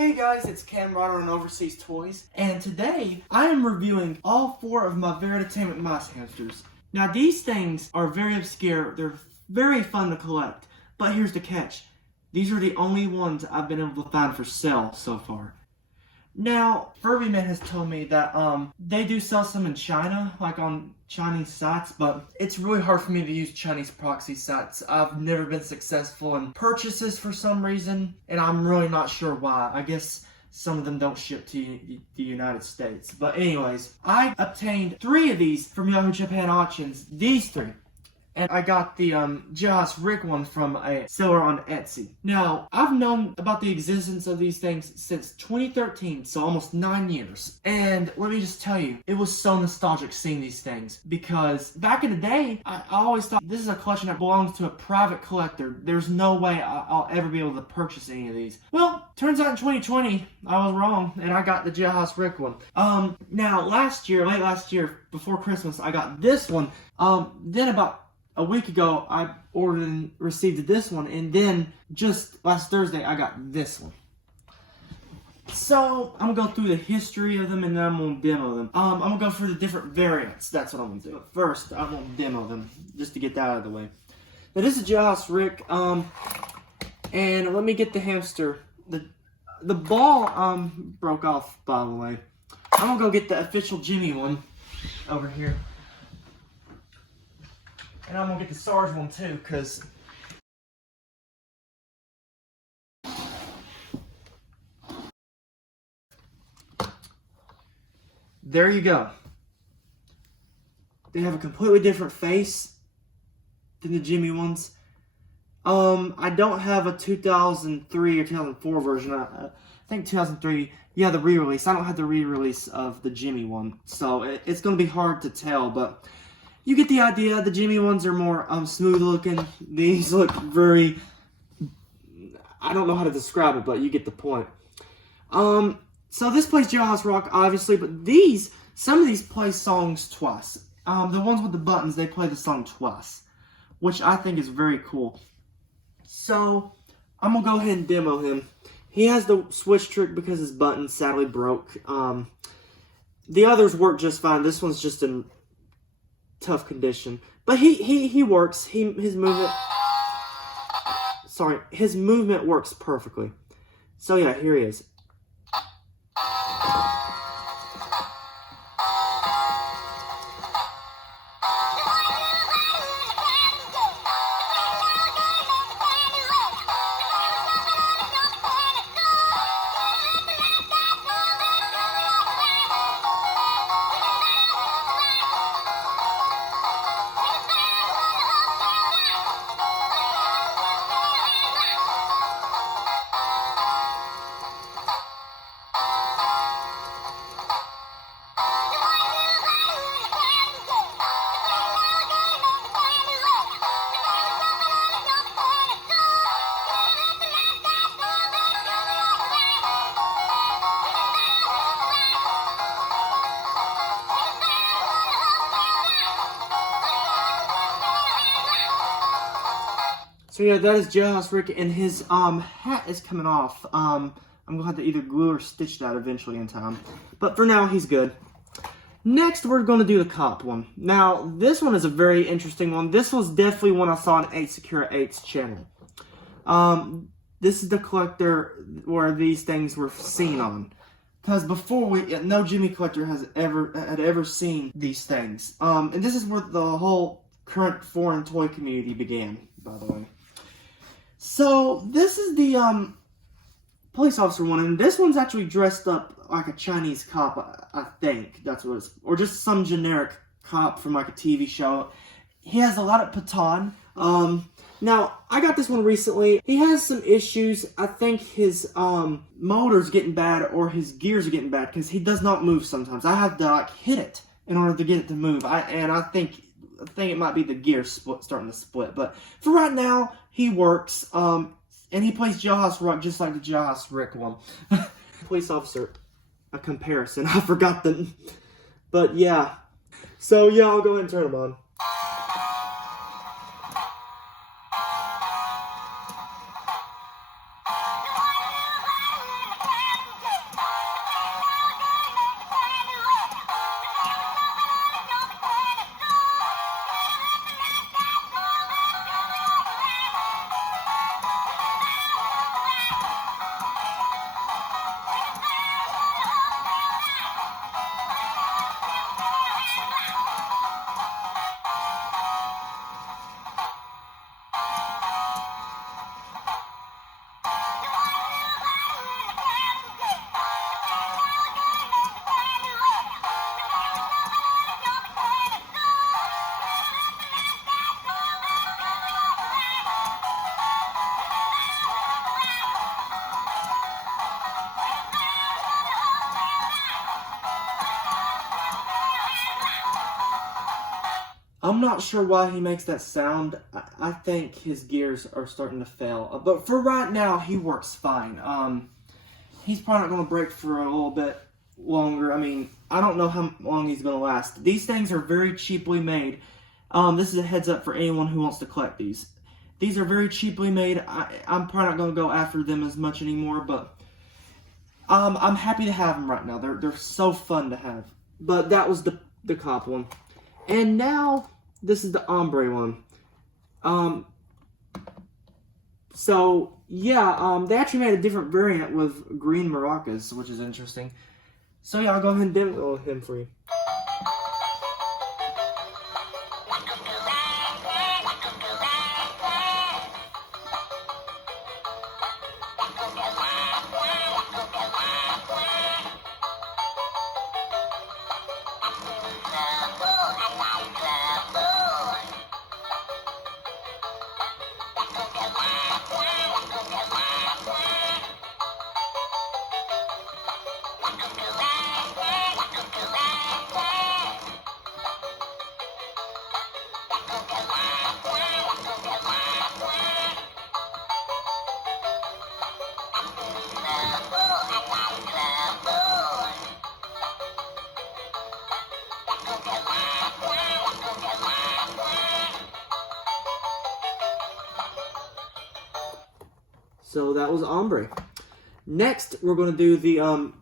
Hey guys, it's Cam Ryder on Overseas Toys, and today I am reviewing all 4 of my rarest Attainment mice hamsters. Now these things are very obscure, they're very fun to collect, but here's the catch. These are the only ones I've been able to find for sale so far. Now, Furbyman has told me that they do sell some in China, like on Chinese sites, but it's really hard for me to use Chinese proxy sites. I've never been successful in purchases for some reason, and I'm really not sure why. I guess some of them don't ship to the United States. But anyways, I obtained 3 of these from Yahoo Japan Auctions, these 3. And I got the Jailhouse Rick one from a seller on Etsy. Now, I've known about the existence of these things since 2013, so almost 9 years. And let me just tell you, it was so nostalgic seeing these things. Because back in the day, I always thought this is a collection that belongs to a private collector. There's no way I'll ever be able to purchase any of these. Well, turns out in 2020, I was wrong, and I got the Jailhouse Rick one. Now, late last year, before Christmas, I got this one. Then about a week ago, I ordered and received this one, and then just last Thursday, I got this one. So, I'm going to go through the history of them, and then I'm going to demo them. I'm going to go through the different variants. That's what I'm going to do. But first, I'm going to demo them, just to get that out of the way. Now, this is Jailhouse Rick, and let me get the hamster. The ball, broke off, by the way. I'm going to go get the official Jimmy one over here. And I'm going to get the SARS one too, because there you go. They have a completely different face than the Jimmy ones. I don't have a 2003 or 2004 version. I think 2003, yeah, the re-release. I don't have the re-release of the Jimmy one, so it's going to be hard to tell, but you get the idea. The Jimmy ones are more smooth looking. These look very, I don't know how to describe it, but you get the point. So this plays Jailhouse Rock, obviously, but some of these play songs twice. The ones with the buttons, they play the song twice, which I think is very cool. So I'm going to go ahead and demo him. He has the switch trick because his button sadly broke. The others work just fine. This one's just in tough condition, but he works. His movement works perfectly. So yeah, here he is. So yeah, that is Jailhouse Rick, and his hat is coming off. I'm gonna have to either glue or stitch that eventually in time. But for now, he's good. Next, we're gonna do the cop one. Now, this one is a very interesting one. This was definitely one I saw on 8 Secure 8's channel. This is the collector where these things were seen on. Because before, no Jimmy collector had ever seen these things. And this is where the whole current foreign toy community began, by the way. So, this is the police officer one, and this one's actually dressed up like a Chinese cop, I think. That's what it's, or just some generic cop from like a TV show. He has a lot of baton. Now, I got this one recently. He has some issues. I think his motor's getting bad, or his gears are getting bad, because he does not move sometimes. I have to like hit it in order to get it to move. I think it might be the gear starting to split. But for right now, he works. And he plays Jailhouse Rock just like the Jailhouse Rick one. Police officer, a comparison. I forgot the... But yeah. So yeah, I'll go ahead and turn him on. I'm not sure why he makes that sound. I think his gears are starting to fail. But for right now, he works fine. He's probably not going to break for a little bit longer. I mean, I don't know how long he's going to last. These things are very cheaply made. This is a heads up for anyone who wants to collect these. These are very cheaply made. I'm probably not going to go after them as much anymore, but I'm happy to have them right now. They're so fun to have. But that was the cop one. And now, this is the Ombre one. So, yeah, they actually made a different variant with green maracas, which is interesting. So, yeah, I'll go ahead and demo him for you. So that was Ombre. Next, we're going to do the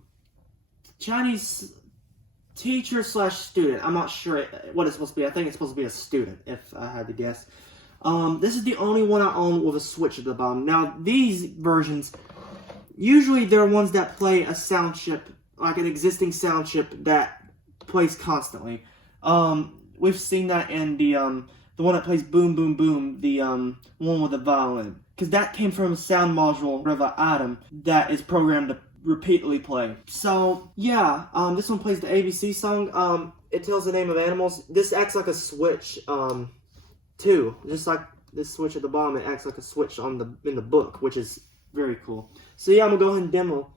Chinese teacher slash student. I'm not sure what it's supposed to be. I think it's supposed to be a student, if I had to guess. This is the only one I own with a switch at the bottom. Now, these versions, usually they're ones that play a sound chip, like an existing sound chip that plays constantly. We've seen that in the one that plays boom, boom, boom, the one with the violin. Because that came from a sound module of an item that is programmed to repeatedly play. So, yeah, this one plays the ABC song. It tells the name of animals. This acts like a switch, too. Just like this switch at the bottom, it acts like a switch in the book, which is very cool. So, yeah, I'm going to go ahead and demo.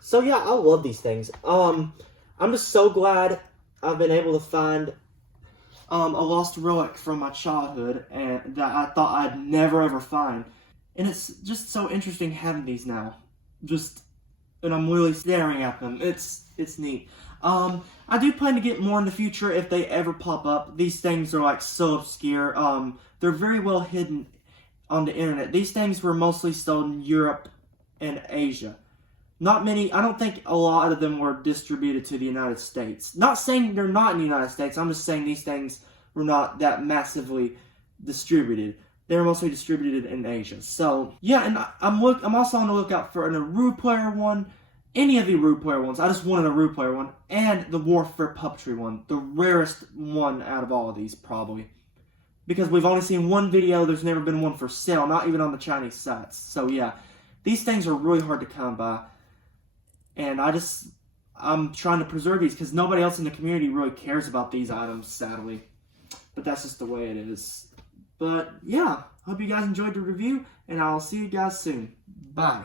So yeah, I love these things. I'm just so glad I've been able to find a lost relic from my childhood and that I thought I'd never ever find. And it's just so interesting having these now. And I'm really staring at them. It's neat. I do plan to get more in the future if they ever pop up. These things are like so obscure. They're very well hidden on the internet. These things were mostly sold in Europe and Asia. Not many, I don't think a lot of them were distributed to the United States. Not saying they're not in the United States, I'm just saying these things were not that massively distributed. They were mostly distributed in Asia. So, yeah, and I'm also on the lookout for an Aru player one, any of the Aru player ones. I just want an Aru player one, and the Warfare Puppetry one. The rarest one out of all of these, probably. Because we've only seen one video, there's never been one for sale, not even on the Chinese sites. So, yeah, these things are really hard to come by. And I'm trying to preserve these because nobody else in the community really cares about these items, sadly. But that's just the way it is. But yeah, hope you guys enjoyed the review, and I'll see you guys soon. Bye.